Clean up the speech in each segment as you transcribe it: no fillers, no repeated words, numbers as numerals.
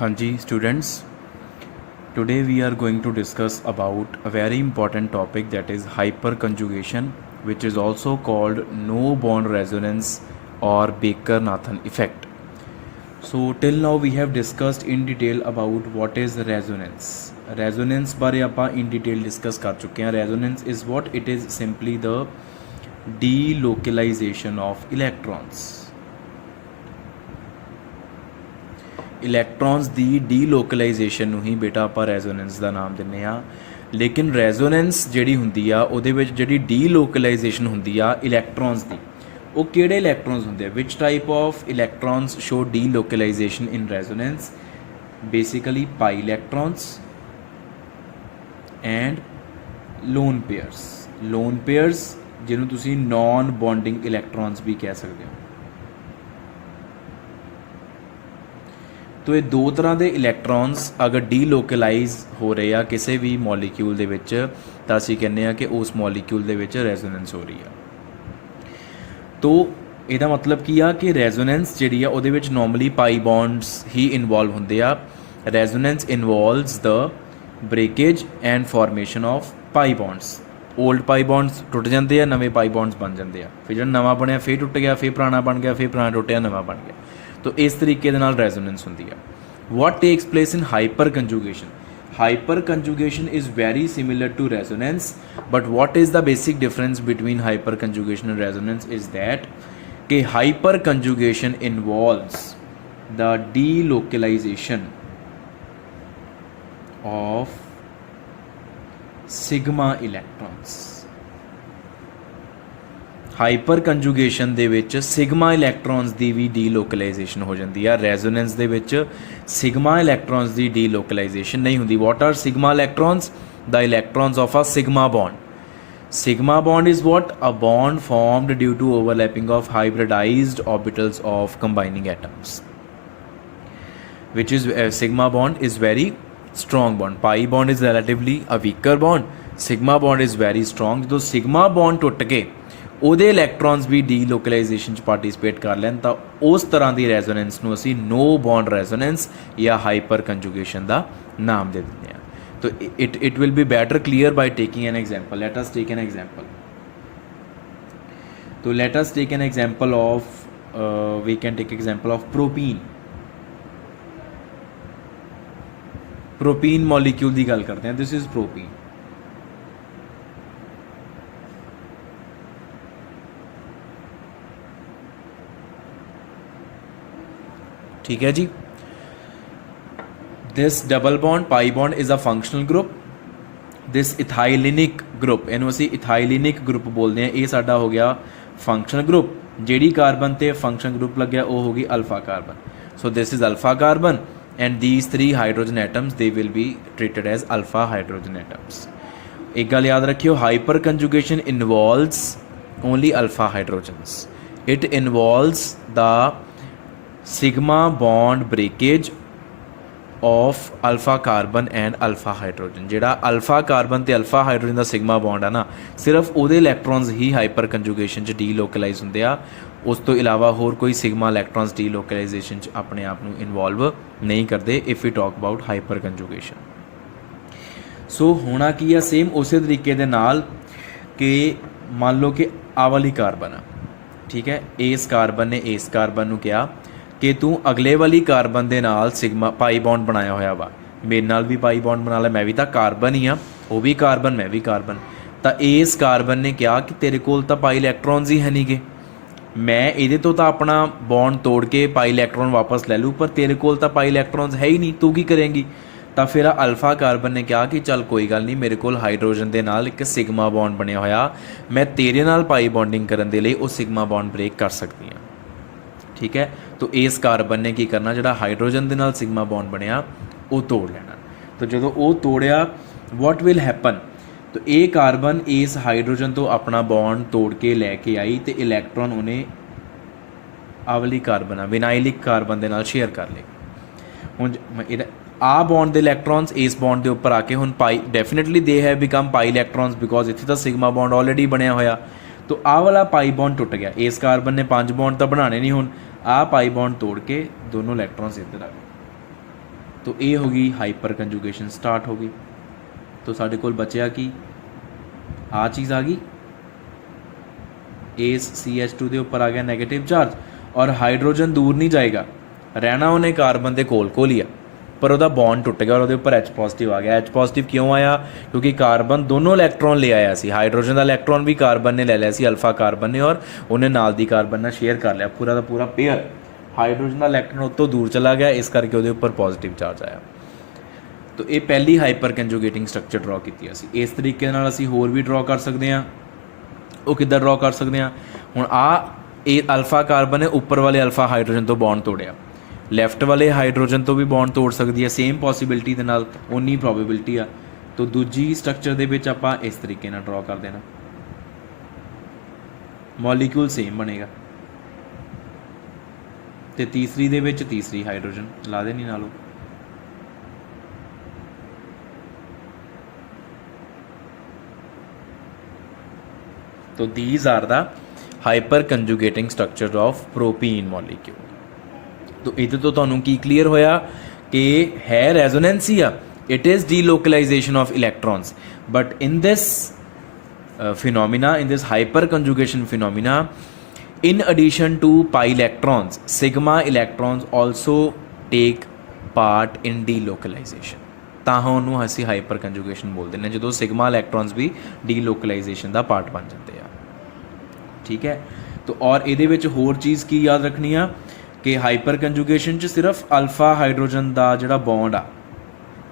हाँ जी students, today we are going to discuss about a very important topic, that is hyperconjugation, which is also called no bond resonance or Baker-Nathan effect. So till now we have discussed in detail about what is resonance. Resonance बारे ਆਪਾਂ in detail discuss कर चुके हैं. Resonance is what? It is simply the delocalization of electrons. Electrons ਦੀ ਡੀਲੋਕਲਾਈਜੇਸ਼ਨ ਨੂੰ ਹੀ ਬੇਟਾ ਆਪਾਂ resonance ਦਾ ਨਾਮ ਦਿੰਦੇ ਆ। ਲੇਕਿਨ ਰੈਜ਼ੋਨੈਂਸ ਜਿਹੜੀ ਹੁੰਦੀ ਆ ਉਹਦੇ ਵਿੱਚ ਜਿਹੜੀ ਡੀਲੋਕਲਾਈਜੇਸ਼ਨ ਹੁੰਦੀ ਆ ਇਲੈਕਟ੍ਰੋਨਸ ਦੀ, ਉਹ ਕਿਹੜੇ ਇਲੈਕਟ੍ਰੋਨਸ ਹੁੰਦੇ ਆ? Which type of electrons show delocalization in resonance? Basically pi electrons and lone pairs. Lone pairs ਜਿਹਨੂੰ ਤੁਸੀਂ ਨੌਨ ਬੌਂਡਿੰਗ ਇਲੈਕਟ੍ਰੋਨਸ ਵੀ ਕਹਿ ਸਕਦੇ ਹੋ। तो ये दो तरह के इलैक्ट्रॉन्स अगर डीलोकलाइज हो रहे हैं किसी भी मॉलीक्यूल दे विच, तां असीं कहने कि उस मॉलीक्यूल दे विच रेजोनेंस हो रही है। तो इहदा मतलब की आ कि रेजोनेंस जिहड़ी आ उहदे विच नॉर्मली पाई बॉन्ड्स ही इनवॉल्व हुंदे आ। Resonance involves the breakage and formation of pi bonds. Old pi bonds टुट जाते हैं, नवे पाई बॉन्ड्स बन जाते हैं, फिर जो नवा बनया फिर टुट गया, फिर पुराना बन गया, फिर पुराना टुटिया नवा बन गया। तो इस तरीके दे नाल रेजोनेंस होंदी है। What takes place in hyper conjugation? Hyper conjugation is very similar to resonance, but what is the basic difference between hyper conjugation and resonance is that कि hyper conjugation involves the delocalization of sigma electrons. Hyper conjugation दे विच sigma electrons की भी delocalisation हो जाती है। Resonance दे विच sigma electrons की डीलोकलाइजेशन नहीं होती। What are sigma electrons? The electrons of a sigma bond. Sigma bond is what? A bond formed due to overlapping of hybridized orbitals of combining atoms, which is sigma bond is very strong bond. Pi bond is relatively a weaker bond. Sigma bond is very strong. जो sigma bond टुट के ਉਹਦੇ electrons ਵੀ ਡੀਲੋਕਲਾਈਜੇਸ਼ਨ 'ਚ participate ਕਰ ਲੈਣ ਤਾਂ ਉਸ ਤਰ੍ਹਾਂ ਦੀ ਰੈਜ਼ੋਨੈਂਸ ਨੂੰ ਅਸੀਂ ਨੋ ਬੌਂਡ ਰੈਜ਼ੋਨੈਂਸ ਜਾਂ ਹਾਈਪਰ ਕੰਜੂਗੇਸ਼ਨ ਦਾ ਨਾਮ ਦੇ ਦਿੰਦੇ ਹਾਂ। ਤਾਂ it will be better clear by taking an example. Let us take an example. तो let us take an example of we can take example of propene। Propene molecule की गल करते हैं। This is propene. ठीक है जी। This double bond pi bond is a functional group. This ethylenic group, इनू असी इथाइलिनिक ग्रुप बोलते हैं। ये साडा हो गया फंक्शनल ग्रुप। जिहड़ी कार्बन ते फंक्शन ग्रुप लग्या वो होगी alpha carbon. So this is alpha carbon and these 3 hydrogen atoms they will be treated as alpha hydrogen atoms. एक गल याद रखियो, hyper conjugation involves only alpha hydrogens. It involves the sigma bond breakage of alpha carbon and alpha hydrogen. जिहड़ा alpha carbon ते alpha hydrogen का sigma bond है ना, सिर्फ उहदे इलैक्ट्रॉन्स ही हाइपर कंजुगेशन च डीलोकलाइज हुंदे आ। उस तो इलावा होर कोई सिग्मा इलैक्ट्रॉन्स डीलोकलाइजेशन च अपने आप नूं इन्वॉल्व नहीं करते if you talk about hyper conjugation. So होना की है सेम उस तरीके दे नाल कि मान लो कि आ वाली कार्बन है, ठीक है, इस कार्बन ने इस कार्बन नूं कहा कि तू अगले वाली कार्बन के नाल सिग्मा पाई बॉन्ड बनाया होया वा, मेरे नाल भी पाई बॉन्ड बना ला, मैं भी तो कार्बन ही हाँ, वो भी कार्बन मैं भी कार्बन। तो इस कार्बन ने कहा कि तेरे कोल तो पाई इलैक्ट्रॉन्स ही है नहीं गे, मैं ये तो अपना बॉन्ड तोड़ के पाई इलैक्ट्रॉन वापस ले लूँ, पर तेरे कोल तो पाई इलैक्ट्रॉन्स है ही नहीं, तू की करेंगी? तो फिर अल्फा कार्बन ने कहा कि चल कोई गल नहीं, मेरे को हाइड्रोजन के नाल एक सिग्मा बॉन्ड बनया होया, मैं तेरे नाल पाई बॉन्डिंग करने के लिए वो सिग्मा बॉन्ड ब्रेक कर सकती हाँ। ठीक है, तो इस कार्बन ने की करना, जो हाइड्रोजन के नाल सिग्मा बॉन्ड बनया वो तोड़ लेना। तो जो वो तोड़िया वॉट विल हैपन? तो ये कार्बन इस हाइड्रोजन तो अपना बॉन्ड तोड़ के लैके आई तो इलैक्ट्रॉन उन्हें आवली कार्बन विनाइलिक कार्बन के नाल शेयर कर ले। हुण आ बॉन्ड के इलैक्ट्रॉन्स इस बॉन्ड के उपर आके हुण pi definitely they have become pi electrons because इत्थे तो सिग्मा बॉन्ड ऑलरेडी बनया होया। तो आ वाला पाई बॉन्ड टुट गया, इस कार्बन ने 5 बॉन्ड तो बनाने नहीं, हुण आ पाई बॉन्ड तोड़ के दोनों इलैक्ट्रॉन्स इधर आ गए। तो ये हो गई हाइपर कंजुगेशन स्टार्ट हो गई। तो साढ़े कोल बचया कि आ चीज़ आ गई, एस CH2 के उपर आ गया नैगेटिव चार्ज, और हाइड्रोजन दूर नहीं जाएगा, रहना उन्हें कार्बन के कोल ही आ, पर वह बॉन्ड टुट गया और वो उपर H पॉजिटिव आ गया। H पॉजिटिव क्यों आया? क्योंकि कार्बन दोनों इलैक्ट्रॉन ले आया सी, हाइड्रोजन का इलैक्ट्रॉन भी कार्बन ने ले लिया सी, अल्फा कार्बन ने, और उन्हें नाल दी कार्बन ने शेयर कर लिया, पूरा का पूरा पेयर। हाइड्रोजन का इलैक्ट्रॉन उतों दूर चला गया, इस करके वो उपर पॉजिटिव चार्ज आया। तो ये पहली हाइपर कंजुगेटिंग स्ट्रक्चर ड्रॉ की असी। इस तरीके नाल असी होर भी ड्रॉ कर सकते हैं। वो किद्दां ड्रॉ कर सकते हैं? हुण ये अल्फा कार्बन है, उपर वाले अल्फा हाइड्रोजन तो बॉन्ड तोड़िया, लैफ्ट वाले हाइड्रोजन तो भी बॉन्ड तोड़ सकती है, सेम पॉसीबिलिटी के नाल उन्नी प्रोबेबिलिटी आ। तो दूजी स्ट्रक्चर दे विच आपां इस तरीके नाल ड्रॉ कर देना, मॉलीक्यूल सेम बनेगा। तो तीसरी दे विच तीसरी हाइड्रोजन ला देनी नालों। तो these are the hyper conjugating structure of propene molecule. तो ये तो तुहानूं की क्लीयर होया कि है रेजोनेंस ही आ, it is delocalization of electrons, but in this phenomena, in this hyper conjugation phenomena, in addition to pi electrons, sigma electrons also take part in delocalization। ਤਾਂ ਉਹਨੂੰ ਅਸੀਂ ਹਾਈਪਰ ਕੰਜੂਗੇਸ਼ਨ ਬੋਲਦੇ ਨੇ ਜਦੋਂ ਸਿਗਮਾ ਇਲੈਕਟ੍ਰॉन्स भी ਡੀਲੋਕਲਾਈਜੇਸ਼ਨ ਦਾ ਪਾਰਟ ਬਣ ਜਾਂਦੇ ਆ। ठीक है, तो और ये विच होर चीज़ की याद रखनी आ कि हाइपर कंजुगेशन च सिर्फ अल्फा हाइड्रोजन का जिहड़ा बॉन्ड आ,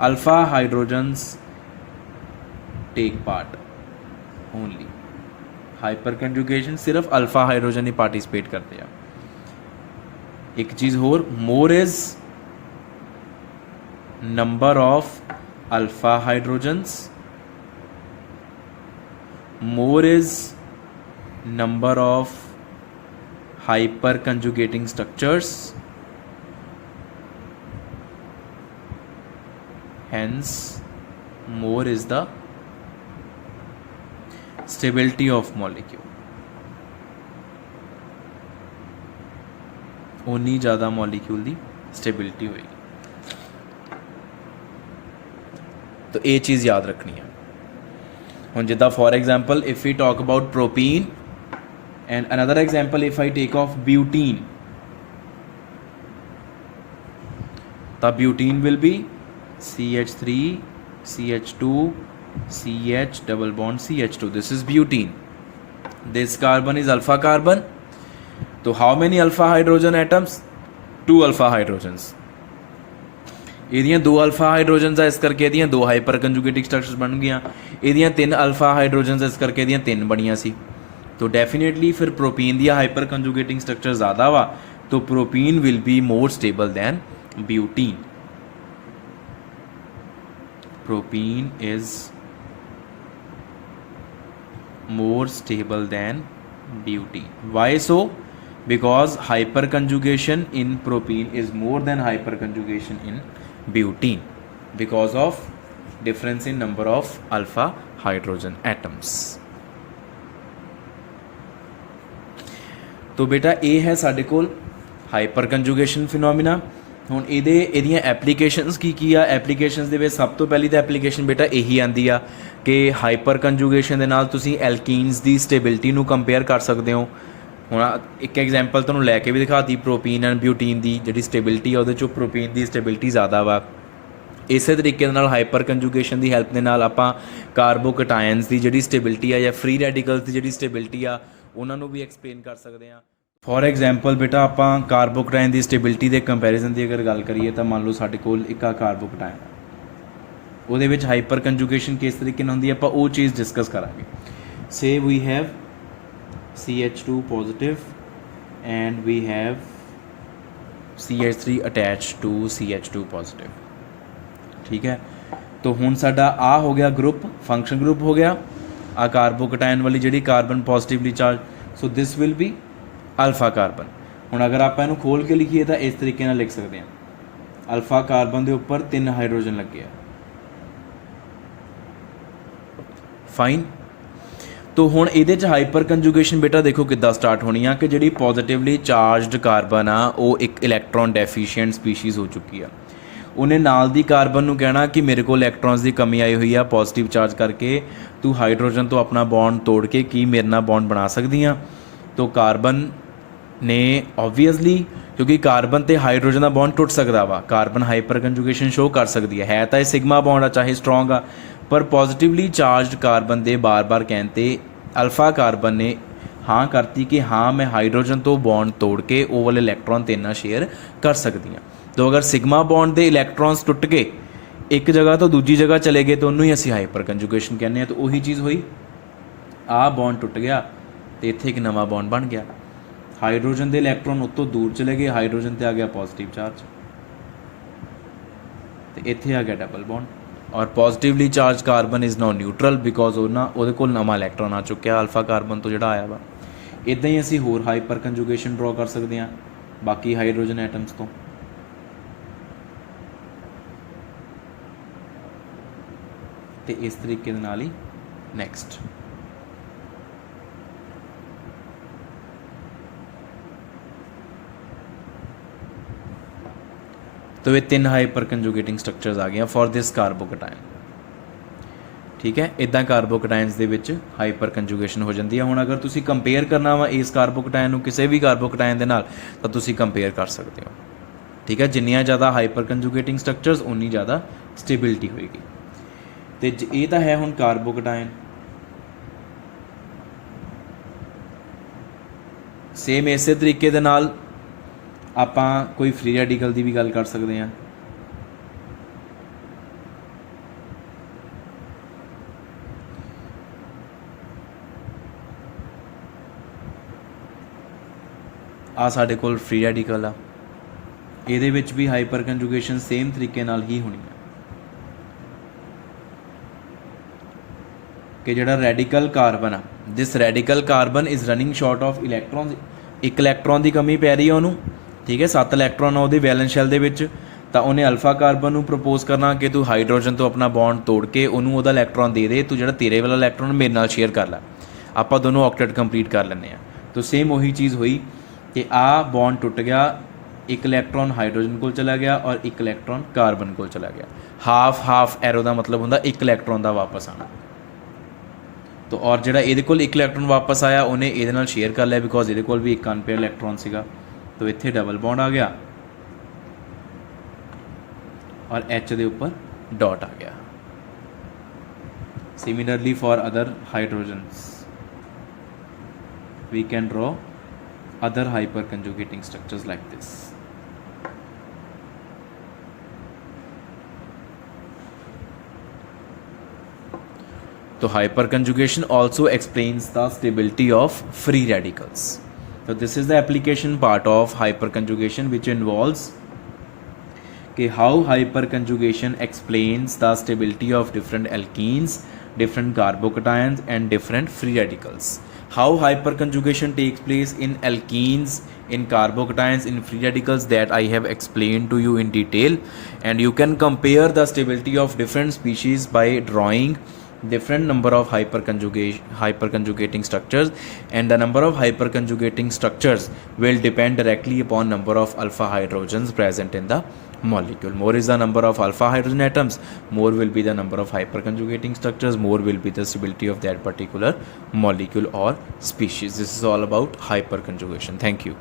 alpha hydrogens take part only. Hyper conjugation सिर्फ अल्फा हाइड्रोजन ही पार्टिसिपेट करते हैं। एक चीज़ होर, more is number of alpha hydrogens, more is number of hyper conjugating structures, hence more is the stability of molecule। उन्नी ज़्यादा मॉलिक्यूल की स्टेबिलिटी होगी। तो ये चीज़ याद रखनी है। हुण जिद्दां for example if we talk about propene, and another example if I take off butene, the butene will be CH3 CH2 CH double bond CH2, this is butene, this carbon is alpha carbon। तो how many alpha hydrogen atoms? 2 alpha hydrogens। ਇਹਦੀਆਂ 2 alpha hydrogens इस करके ਇਹਦੀਆਂ 2 hyper कंजुगेटिंग structures बन गई, ਇਹਦੀਆਂ 3 alpha hydrogens इस करके ਇਹਦੀਆਂ 3 ਬਣੀਆਂ ਸੀ। तो डेफिनेटली फिर प्रोपीन दिया हाइपर कंजुगेटिंग स्ट्रक्चर ज़्यादा वा, तो propene will be more stable than butene. Propene is more stable than butene. Why so? Because hyper conjugation in propene is more than hyper conjugation in butene because of difference in number of alpha hydrogen atoms. तो बेटा ये है साडे कोल hyper conjugation phenomena. हुण इहदियां applications की आ? Applications दे विच सब तो पहली तो एप्लीकेशन बेटा यही आंदी आ कि हाइपर कंजुगेशन दे नाल तुसीं एल्कीन्स दी स्टेबिलिटी नूं कंपेयर कर सकते हो। हुण एक एग्जाम्पल तुहानूं लैके भी दिखाती, प्रोपीन एंड ब्यूटीन की जिहड़ी स्टेबिलिटी है, उहदे चों प्रोपीन की स्टेबिलिटी ज़्यादा वा। इस तरीके नाल हाइपर कंजुगेशन की हैल्प दे नाल आपां कार्बोकटायन्स की जिहड़ी स्टेबिलिटी है या फ्री रेडिकल्स की जिहड़ी स्टेबिलिटी आ उन्होंने भी एक्सप्लेन कर सकते हैं। फॉर एग्जाम्पल बेटा आप कार्बोकटायन की स्टेबिलिटी के कंपैरिजन की अगर गल करिए तो मान लो साढ़े कोल एक कार्बोकटायन, वो हाइपर कंजुगेशन किस तरीके होंगी आप वो चीज़ डिस्कस करांगे। Say we have CH2 positive and we have CH3 attach to CH2 positive. ठीक है, तो हुण साडा आ हो गया ग्रुप, फंक्शन ग्रुप हो गया। आ कार्बोकटायन वाली जी carbon positively charge, so this will be alpha carbon. हुण अगर आप इनू खोल के लिखिए तो इस तरीके नाल लिख सकते हैं, अल्फा कार्बन के उपर 3 हाइड्रोजन लगे हैं। फाइन। तो हुण इहदे च हाइपर कंजुगेशन बेटा देखो किद्दां स्टार्ट होनी है कि जिहड़ी पॉजिटिवली चार्जड कार्बन आ वो एक इलैक्ट्रॉन डेफिशिएंट स्पीशीज़ हो चुकी है। ਉਹਨੇ ਨਾਲ ਦੀ ਕਾਰਬਨ ਨੂੰ ਕਹਿਣਾ ਕਿ ਮੇਰੇ ਕੋਲ ਇਲੈਕਟ੍ਰੋਨਸ ਦੀ ਕਮੀ ਆਈ ਹੋਈ ਆ ਪੋਜ਼ਿਟਿਵ ਚਾਰਜ ਕਰਕੇ, ਤੂੰ ਹਾਈਡਰੋਜਨ ਤੋਂ ਆਪਣਾ ਬੌਂਡ ਤੋੜ ਕੇ ਕੀ ਮੇਰੇ ਨਾਲ ਬੌਂਡ ਬਣਾ ਸਕਦੀ ਆ। ਤੋ ਕਾਰਬਨ ਨੇ ਓਬਵੀਅਸਲੀ, ਕਿਉਂਕਿ ਕਾਰਬਨ ਤੇ ਹਾਈਡਰੋਜਨ ਦਾ ਬੌਂਡ ਟੁੱਟ ਸਕਦਾ ਵਾ, ਕਾਰਬਨ ਹਾਈਪਰ ਕੰਜੂਗੇਸ਼ਨ ਸ਼ੋ ਕਰ ਸਕਦੀ ਹੈ ਤਾਂ ਇਹ ਸਿਗਮਾ ਬੌਂਡ ਆ ਚਾਹੇ ਸਟਰੋਂਗ ਆ, ਪਰ ਪੋਜ਼ਿਟਿਵਲੀ ਚਾਰਜਡ ਕਾਰਬਨ ਦੇ ਬਾਰ-ਬਾਰ ਕਹਿਣ 'ਤੇ ਅਲਫਾ ਕਾਰਬਨ ਨੇ ਹਾਂ ਕਰਤੀ ਕਿ ਹਾਂ ਮੈਂ ਹਾਈਡਰੋਜਨ ਤੋਂ ਬੌਂਡ ਤੋੜ ਕੇ ਉਹ ਵਾਲੇ ਇਲੈਕਟ੍ਰੋਨ ਤੇਰੇ ਨਾਲ ਸ਼ੇਅਰ ਕਰ ਸਕਦੀ ਹਾਂ। तो अगर सिग्मा बॉन्ड के इलैक्ट्रॉन्स टुट के एक जगह तो दूजी जगह चले गए तो उन्होंने ही असी हाइपर कंजुगेशन कहने। तो वही चीज़ हुई, आ बॉन्ड टुट गया तो इत्थे एक नवा बॉन्ड बन गया, हाइड्रोजन के इलैक्ट्रॉन उतों दूर चले गए, हाइड्रोजन ते आ गया पॉजिटिव चार्ज, तो इत्थे आ गया डबल बॉन्ड। और positively charge carbon is now neutral because वो कोल नवा इलैक्ट्रॉन आ चुक्या अल्फा कार्बन तो जोड़ा आया वा। इदां ही असी होर हाइपर कंजुगेशन ड्रॉ कर सकते हैं बाकी हाइड्रोजन एटम्स तो। तो इस तरीके दे नाल ही नैक्सट तो ये 3 हाइपर कंजुगेटिंग स्ट्रक्चर्स आ गए फॉर दिस कार्बोकटायन। ठीक है, इदां कार्बोकटायनस दे विच हाइपर कंजुगेशन हो जाती है। हुण अगर तुसी कंपेयर करना वा इस कार्बोकटायन नूं किसी भी कार्बोकटायन दे नाल तां तुसी कंपेयर कर सकते हो। ठीक है, जिन्नियां ज़्यादा हाइपर कंजुगेटिंग स्ट्रक्चर्स उन्नी ज़्यादा स्टेबिलिटी होएगी। तो ये तो है हुण कार्बोकटायन। सेम इस तरीके दे नाल आपां कोई फ्री रैडिकल की भी गल कर सकते हैं। आ साडे कोल फ्री रैडिकल आ, इहदे विच भी हाइपर कंजुगेशन सेम तरीके नाल ही होनी है कि जिहड़ा रैडिकल कार्बन आ, this radical carbon is running short of electron, एक इलैक्ट्रॉन की कमी पै रही है उन्होंने। ठीक है, 7 इलैक्ट्रॉन आ उहदे वैलेंस शैल दे विच, तां उहने अल्फा कार्बन नूं प्रपोज करना कि तू हाइड्रोजन तो अपना बॉन्ड तोड़ के उन्होंने उहदा इलैक्ट्रॉन दे दे, तू जिहड़ा तेरे वाला इलैक्ट्रॉन मेरे नाल शेयर कर लै, आपां दोनों ऑक्टेट कंप्लीट कर लैंदे आ। तो सेम वही चीज़ हुई कि आ बॉन्ड टुट गया, एक इलैक्ट्रॉन हाइड्रोजन को चला गया और एक इलैक्ट्रॉन कार्बन को चला गया। हाफ हाफ एरो का मतलब होंदा एक इलैक्ट्रॉन का वापस आना। तो और जिहड़ा इहदे कोल एक इलैक्ट्रॉन वापस आया उन्हें इहदे नाल शेयर कर लिया बिकॉज इहदे कोल भी एक अनपेयर इलैक्ट्रॉन सीगा, तो इत्थे डबल बॉन्ड आ गया और एच दे ऊपर डॉट आ गया। Similarly for other hydrogens we can draw other hyper conjugating structures like this. So hyper conjugation also explains the stability of free radicals. So this is the application part of hyper conjugation which involves how hyper conjugation explains the stability of different alkenes, different carbocations and different free radicals. How hyperconjugation takes place in alkenes, in carbocations, in free radicals, that I have explained to you in detail, and you can compare the stability of different species by drawing different number of hyperconjugating structures, and the number of hyperconjugating structures will depend directly upon number of alpha hydrogens present in the molecule. More is the number of alpha hydrogen atoms, more will be the number of hyperconjugating structures, more will be the stability of that particular molecule or species. This is all about hyperconjugation. Thank you.